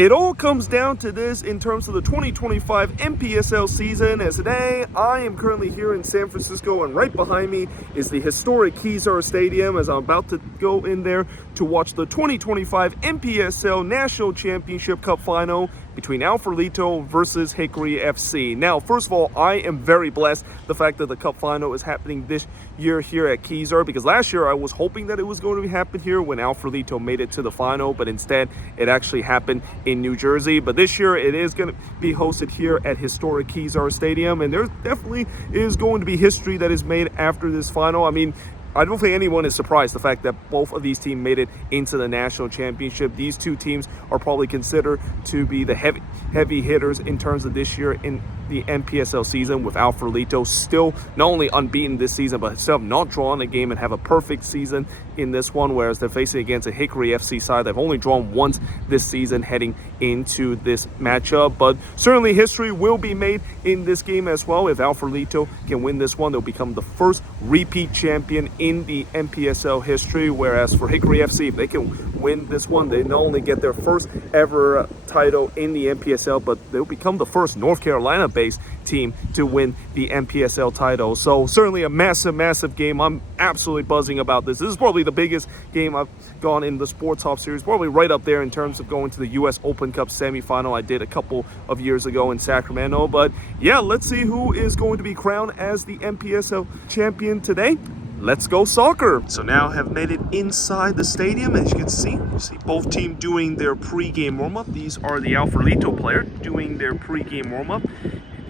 It all comes down to this in terms of the 2025 NPSL season, as today I am currently here in San Francisco, and right behind me is the historic Kezar Stadium as I'm about to go in there to watch the 2025 NPSL National Championship Cup Final between Farolito versus Hickory FC. Now, first of all, I am very blessed the fact that the Cup Final is happening this year here at Kezar, because last year I was hoping that it was going to happen here when Farolito made it to the final, but instead it actually happened in New Jersey. But this year it is going to be hosted here at historic Kezar Stadium, and there definitely is going to be history that is made after this final. I mean, I don't think anyone is surprised the fact that both of these teams made it into the national championship. These two teams are probably considered to be the heavy hitters in terms of this year in the NPSL season, with Farolito still not only unbeaten this season, but still have not drawn a game and have a perfect season in this one, whereas they're facing against a Hickory FC side. They've only drawn once this season heading into this matchup, but certainly history will be made in this game as well. If Farolito can win this one, they'll become the first repeat champion in the NPSL history, whereas for Hickory FC, if they can win this one, they not only get their first ever title in the NPSL, but they'll become the first North Carolina based team to win the NPSL title. So certainly a massive game. I'm absolutely buzzing about this. This is probably the biggest game I've gone in the Sporthop series, probably right up there in terms of going to the US Open Cup semifinal I did a couple of years ago in Sacramento. But yeah, let's see who is going to be crowned as the NPSL champion today. Let's go soccer. So now have made it inside the stadium. As you can see both teams doing their pre-game warm-up. These are the Farolito player doing their pre-game warm-up.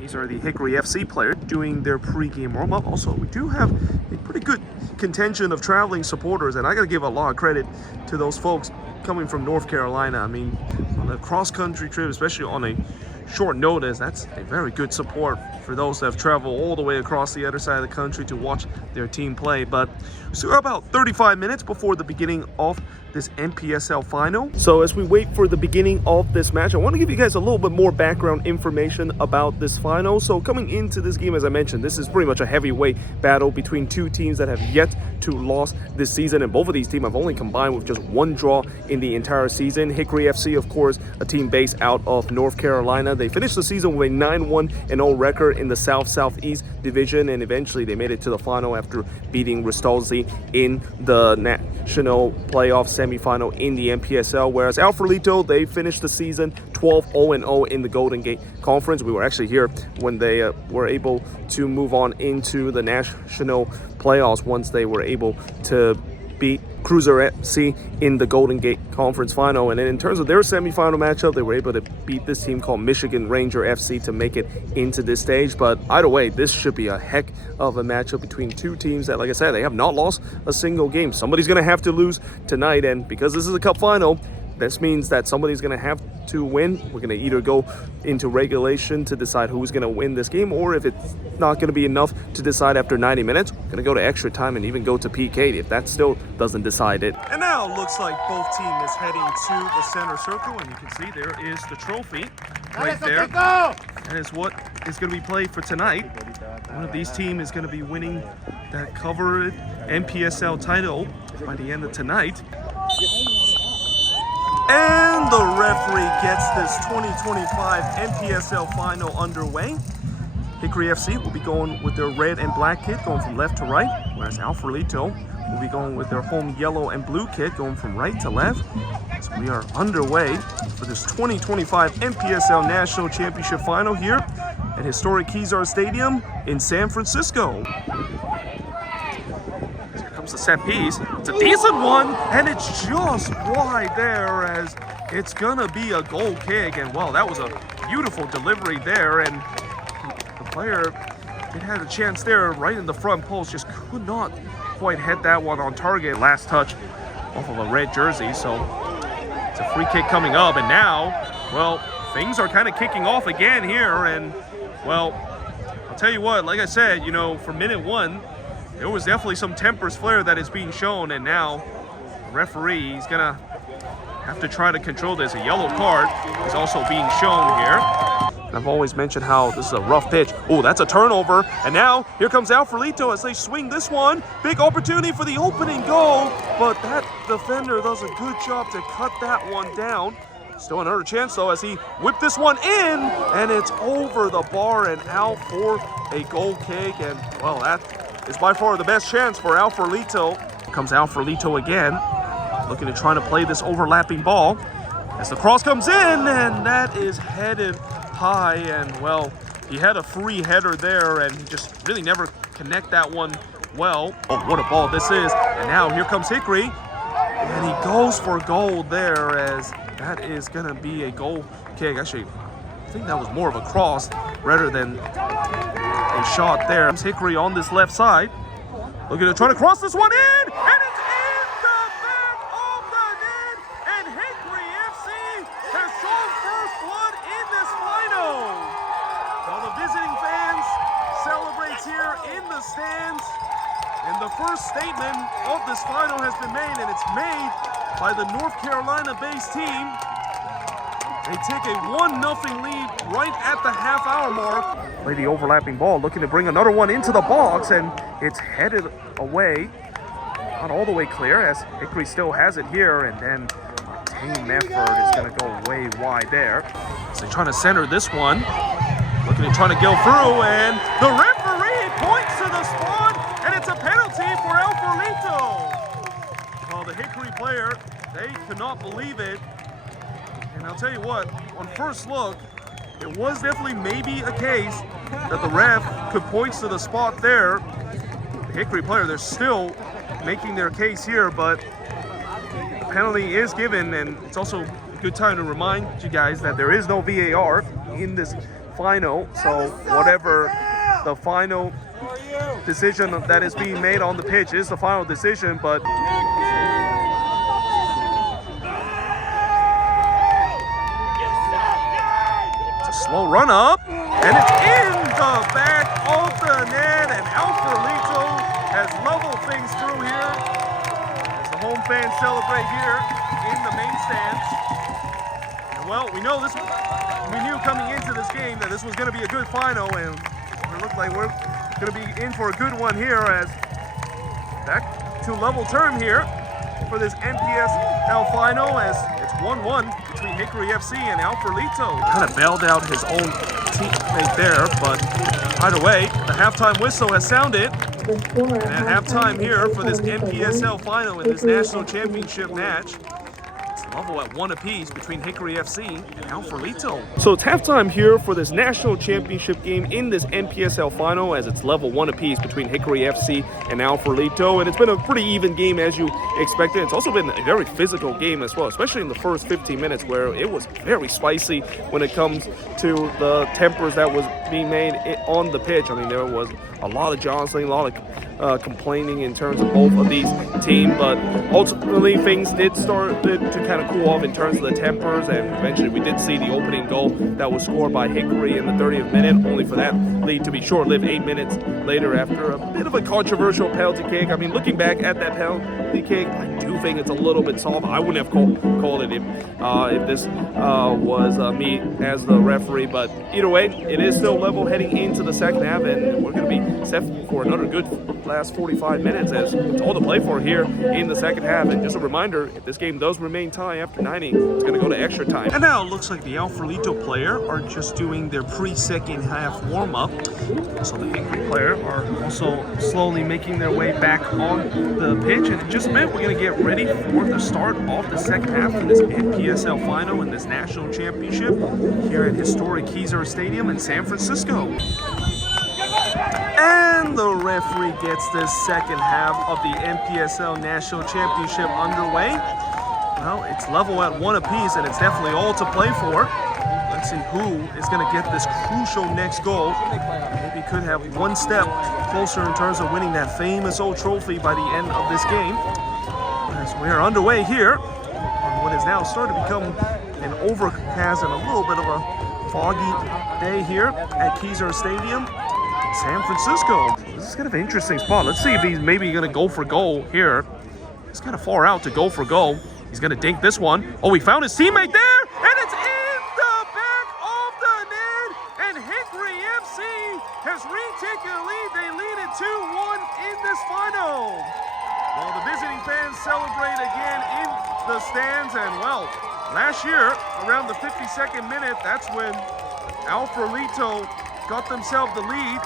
These are the Hickory FC player doing their pre-game warm-up. Also, we do have a pretty good contingent of traveling supporters, and I gotta give a lot of credit to those folks coming from North Carolina. I mean, on a cross-country trip, especially on a short notice, that's a very good support for those that have traveled all the way across the other side of the country to watch their team play. But we're about 35 minutes before the beginning of this NPSL final. So as we wait for the beginning of this match, I want to give you guys a little bit more background information about this final. So coming into this game, as I mentioned, this is pretty much a heavyweight battle between two teams that have yet to lose this season, and both of these teams have only combined with just one draw in the entire season. Hickory FC, of course, a team based out of North Carolina. They finished the season with a 9-1-0 record in the Southeast division, and eventually they made it to the final after beating Ristolzi in the national playoff semifinal in the NPSL, whereas Farolito, they finished the season 12-0-0 in the Golden Gate Conference. We were actually here when they were able to move on into the national playoffs once they were able to beat Kezar FC in the Golden Gate Conference Final. And then in terms of their semifinal matchup, they were able to beat this team called Michigan Ranger FC to make it into this stage. But either way, this should be a heck of a matchup between two teams that, like I said, they have not lost a single game. Somebody's going to have to lose tonight, and because this is a cup final, this means that somebody's going to have to win. We're going to either go into regulation to decide who's going to win this game, or if it's not going to be enough to decide after 90 minutes, we're going to go to extra time and even go to PK if that still doesn't decide it. And now it looks like both teams is heading to the center circle, and you can see there is the trophy right there. That is what is going to be played for tonight. One of these teams is going to be winning that covered NPSL title by the end of tonight. And the referee gets this 2025 NPSL final underway. Hickory FC will be going with their red and black kit, going from left to right, whereas Farolito will be going with their home yellow and blue kit, going from right to left. So we are underway for this 2025 NPSL National Championship Final here at historic Kezar Stadium in San Francisco. The set piece, it's a decent one, and it's just wide there, as it's gonna be a goal kick. And well, that was a beautiful delivery there, and the player, it had a chance there right in the front post, just could not quite hit that one on target. Last touch off of a red jersey, so it's a free kick coming up. And now, well, things are kind of kicking off again here, and well, I'll tell you what, like I said, you know, for minute one, there was definitely some tempers flare that is being shown, and now the referee, he's gonna have to try to control this. A yellow card is also being shown here. I've always mentioned how this is a rough pitch. Oh, that's a turnover, and now here comes Farolito as they swing this one. Big opportunity for the opening goal, but that defender does a good job to cut that one down. Still another chance though as he whipped this one in, and it's over the bar and out for a goal kick. And well, that is by far the best chance for Farolito. Comes Farolito again, looking to try to play this overlapping ball as the cross comes in, and that is headed high. And well, he had a free header there, and he just really never connect that one well. Oh, what a ball this is. And now here comes Hickory, and he goes for goal there, as that is gonna be a goal kick. Actually, I think that was more of a cross rather than a shot there. Comes Hickory on this left side, looking to try to cross this one in, and it's in the back of the net, and Hickory FC has shown first blood in this final. While the visiting fans celebrates here in the stands, and the first statement of this final has been made, and it's made by the North Carolina-based team. They take a 1-0 lead right at the half-hour mark. Play the overlapping ball, looking to bring another one into the box, and it's headed away. Not all the way clear, as Hickory still has it here, and then a team effort is going to go way wide there. So they're trying to center this one, looking to try to go through, and the referee points to the spot, and it's a penalty for Farolito. Well, the Hickory player, they could not believe it. And I'll tell you what, on first look, it was definitely maybe a case that the ref could point to the spot there. The Hickory player, they're still making their case here, but the penalty is given, and it's also a good time to remind you guys that there is no VAR in this final, so whatever the final decision that is being made on the pitch is the final decision. But slow run up, and it's in the back of the net, and Farolito has leveled things through here as the home fans celebrate here in the main stands. And well, we knew coming into this game that this was going to be a good final, and it looks like we're going to be in for a good one here, as back to level term here for this NPSL Final, as it's 1-1 between Hickory FC and Farolito. Kind of bailed out his own teammate there, but either way, the halftime whistle has sounded. And at halftime here for this NPSL Final in this national championship match, it's level at 1 apiece between Hickory FC and Farolito. So it's halftime here for this national championship game in this NPSL Final, as it's level 1 apiece between Hickory FC and Farolito. And it's been a pretty even game as you expected. It's also been a very physical game as well, especially in the first 15 minutes where it was very spicy when it comes to the tempers that was being made on the pitch. I mean, there was a lot of jostling, a lot of complaining in terms of both of these teams, but ultimately things did start to kind of cool off in terms of the tempers, and eventually we did see the opening goal that was scored by Hickory in the 30th minute, only for that lead to be short-lived 8 minutes later after a bit of a controversial penalty kick. I mean, looking back at that penalty kick, I do think it's a little bit soft. I wouldn't have called it if this was me as the referee, but either way, it is still level heading into the second half, and we're going to be set for another good last 45 minutes, as it's all to play for here in the second half. And just a reminder, if this game does remain tie after 90, it's going to go to extra time. And now it looks like the Farolito player are just doing their pre-second half warm-up. So the Hickory player are also slowly making their way back on the pitch, and in just a minute we're going to get ready for the start of the second half in this NPSL Final in this national championship here at historic Kezar Stadium in San Francisco. And the referee gets this second half of the NPSL National Championship underway. Well, it's level at 1 apiece, and it's definitely all to play for. Let's see who is going to get this crucial next goal. Maybe could have one step closer in terms of winning that famous old trophy by the end of this game. As we are underway here on what is now starting to become an overcast and a little bit of a foggy day here at Kezar Stadium, San Francisco. This is kind of an interesting spot. Let's see if he's maybe going to go for goal here. He's kind of far out to go for goal. He's going to dink this one. Oh, he found his teammate there, and it's in the back of the net, and Hickory FC has retaken the lead. They lead it 2-1 in this final. Well, the visiting fans celebrate again in the stands, and well, Last year, around the 52nd minute, that's when Farolito got themselves the lead.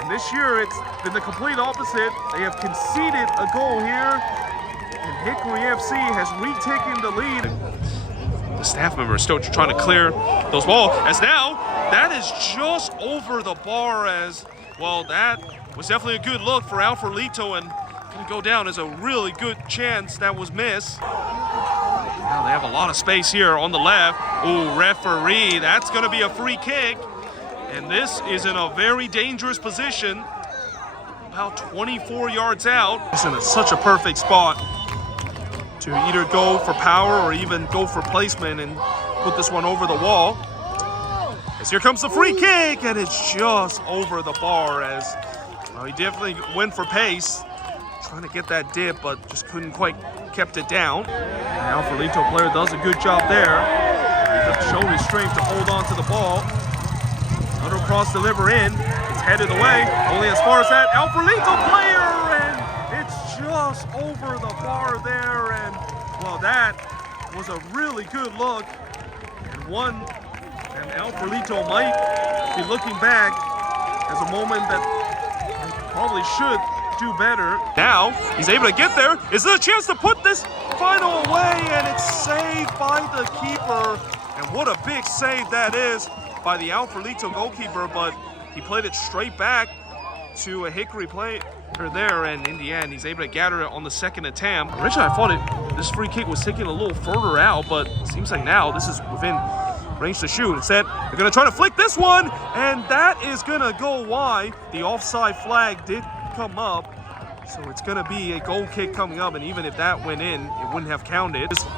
And this year, it's been the complete opposite. They have conceded a goal here, and Hickory FC has retaken the lead. The staff member is still trying to clear those balls. As now, that is just over the bar as, well, that was definitely a good look for Farolito and going to go down as a really good chance that was missed. Now they have a lot of space here on the left. Ooh, referee, that's going to be a free kick. And this is in a very dangerous position, about 24 yards out. It's in such a perfect spot to either go for power or even go for placement and put this one over the wall. As here comes the free kick, and it's just over the bar as he definitely went for pace, trying to get that dip, but just couldn't quite kept it down. Now Farolito player does a good job there. He showed his strength to hold on to the ball. Under cross deliver in, it's headed away, only as far as that Farolito player, and it's just over the bar there, and well, that was a really good look, and one, and Farolito might be looking back as a moment that probably should do better. Now, he's able to get there. Is there a chance to put this final away, and it's saved by the keeper, and what a big save that is by the Farolito goalkeeper, but he played it straight back to a Hickory player there, and in the end, he's able to gather it on the second attempt. Originally, I thought this free kick was taken a little further out, but it seems like now this is within range to shoot. Instead, they're going to try to flick this one, and that is going to go wide. The offside flag did come up, so it's going to be a goal kick coming up, and even if that went in, it wouldn't have counted. Just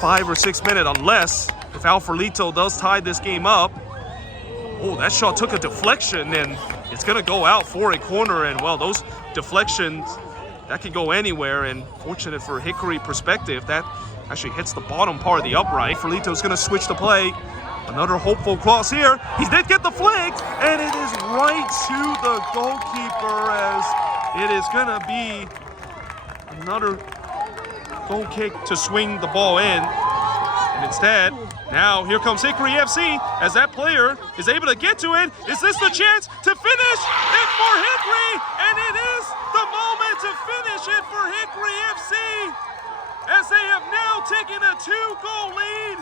5 or 6 minutes, unless if Farolito does tie this game up. Oh, that shot took a deflection, and it's going to go out for a corner, and well, those deflections, that can go anywhere, and fortunate for Hickory perspective, that actually hits the bottom part of the upright. Farolito's going to switch the play. Another hopeful cross here. He did get the flick, and it is right to the goalkeeper as it is going to be another goal kick to swing the ball in. And instead, now here comes Hickory FC as that player is able to get to it. Is this the chance to finish it for Hickory? And it is the moment to finish it for Hickory FC as they have now taken a 2-goal lead.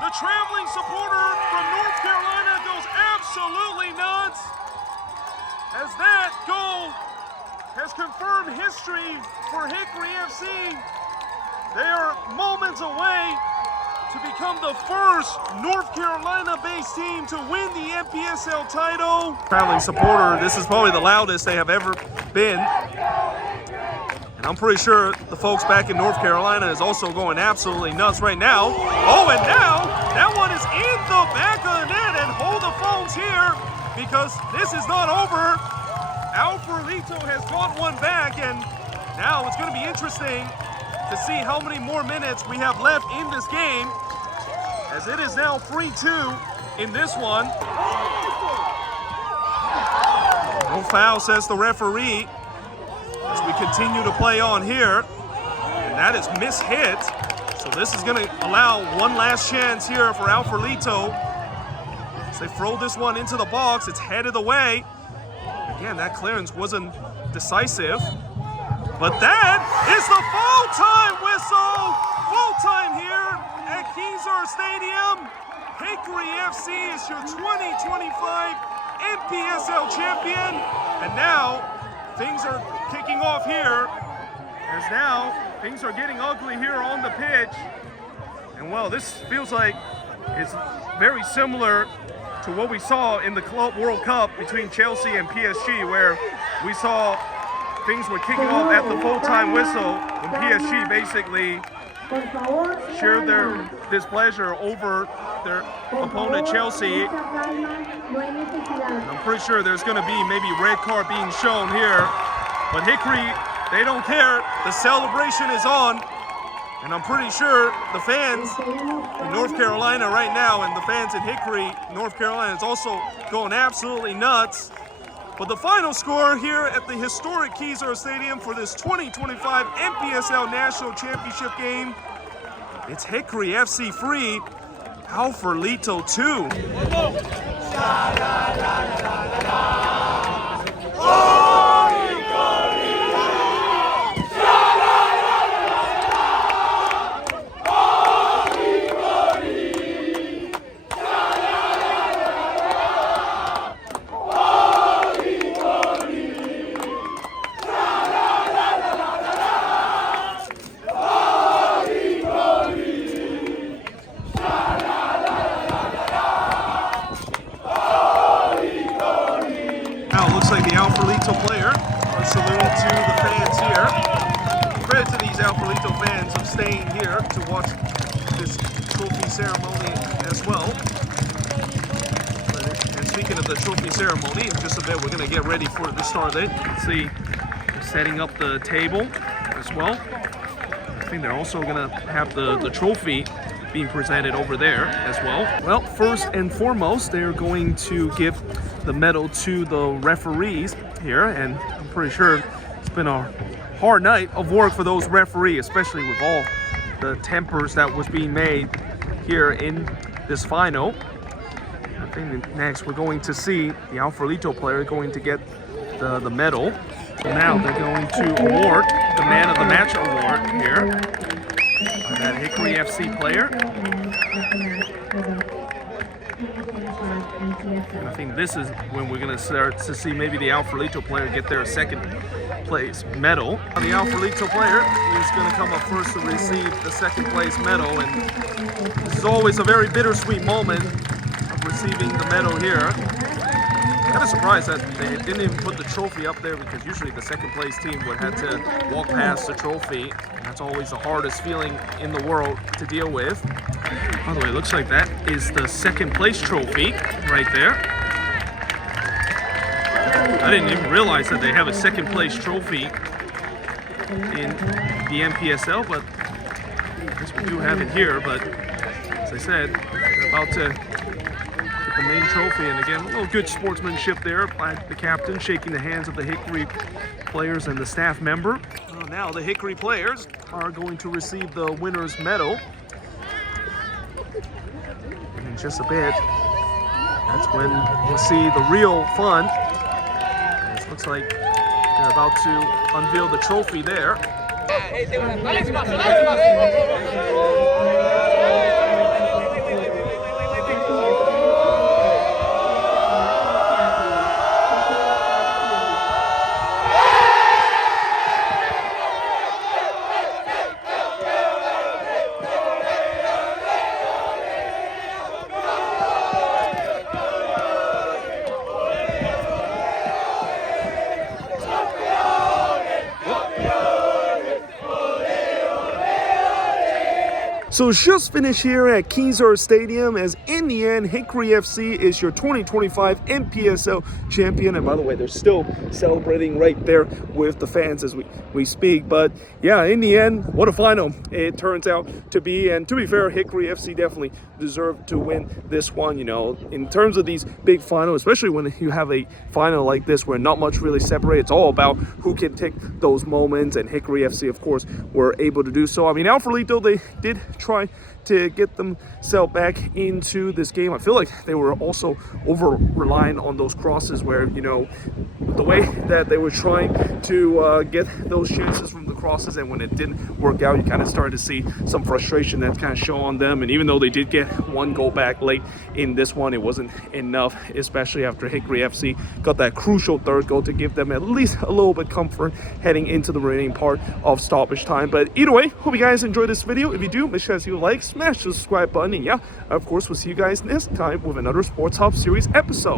The traveling supporter from North Carolina goes absolutely nuts as that goal has confirmed history for Hickory FC. They are moments away to become the first North Carolina-based team to win the NPSL title. Traveling supporter, this is probably the loudest they have ever been. And I'm pretty sure the folks back in North Carolina is also going absolutely nuts right now. Oh, and now that one is in the back of the net, and hold the phones here because this is not over. Farolito has got one back, and now it's going to be interesting to see how many more minutes we have left in this game, as it is now 3-2 in this one. No foul, says the referee, as we continue to play on here. And that is mishit. So this is going to allow one last chance here for Farolito. As they throw this one into the box, it's headed away. Again, that clearance wasn't decisive. But that is the full-time whistle! Full-time here at Kezar Stadium. Hickory FC is your 2025 NPSL champion. And now, things are kicking off here, as now things are getting ugly here on the pitch. And well, this feels like it's very similar to what we saw in the Club World Cup between Chelsea and PSG, where we saw things were kicking off at the full-time whistle when PSG basically shared their displeasure over their opponent Chelsea. And I'm pretty sure there's going to be maybe red card being shown here, but Hickory, they don't care. The celebration is on, and I'm pretty sure the fans in North Carolina right now and the fans in Hickory, North Carolina, is also going absolutely nuts. But the final score here at the historic Kezar Stadium for this 2025 NPSL National Championship game, It's Hickory FC 3, Farolito 2. Now it looks like the Farolito player are saluting to the fans here. Credit to these Farolito fans of staying here to watch this trophy ceremony as well. And speaking of the trophy ceremony, in just a bit we're going to get ready for the start of it. Let's see, they're setting up the table as well. I think they're also going to have the trophy being presented over there as well. Well, first and foremost, they're going to give the medal to the referees here, and I'm pretty sure it's been a hard night of work for those referees, especially with all the tempers that was being made here in this final. I think that next we're going to see the Farolito player going to get the medal. So now they're going to award the Man of the Match award here. That Hickory FC player. And I think this is when we're going to start to see maybe the Farolito player get their second place medal. The Farolito player is going to come up first to receive the second place medal, and this is always a very bittersweet moment of receiving the medal here. Kind of surprised that they didn't even put the trophy up there, because usually the second place team would have to walk past the trophy. That's always the hardest feeling in the world to deal with. By the way, it looks like that is the second place trophy right there. I didn't even realize that they have a second place trophy in the NPSL, but I guess we do have it here. But as I said, they're about to the main trophy, and again, a little good sportsmanship there by the captain, shaking the hands of the Hickory players and the staff member. Now the Hickory players are going to receive the winner's medal. And in just a bit, that's when we'll see the real fun. And it looks like they're about to unveil the trophy there. So just finished here at Kezar Stadium, as in the end, Hickory FC is your 2025 NPSL champion. And by the way, they're still celebrating right there with the fans as we speak. But yeah, in the end, what a final it turns out to be. And to be fair, Hickory FC definitely deserved to win this one. You know, in terms of these big finals, especially when you have a final like this where not much really separates, it's all about who can take those moments. And Hickory FC, of course, were able to do so. I mean, Farolito, they did try to get themselves back into this game. I feel like they were also over-relying on those crosses where, you know, the way that they were trying to get those chances from the crosses, and when it didn't work out, you kind of started to see some frustration that kind of show on them. And even though they did get one goal back late in this one, it wasn't enough, especially after Hickory FC got that crucial third goal to give them at least a little bit comfort heading into the remaining part of stoppage time. But either way, hope you guys enjoyed this video. If you do, make sure you like, smash the subscribe button, and yeah, of course, we'll see you guys next time with another Sports Hub series episode.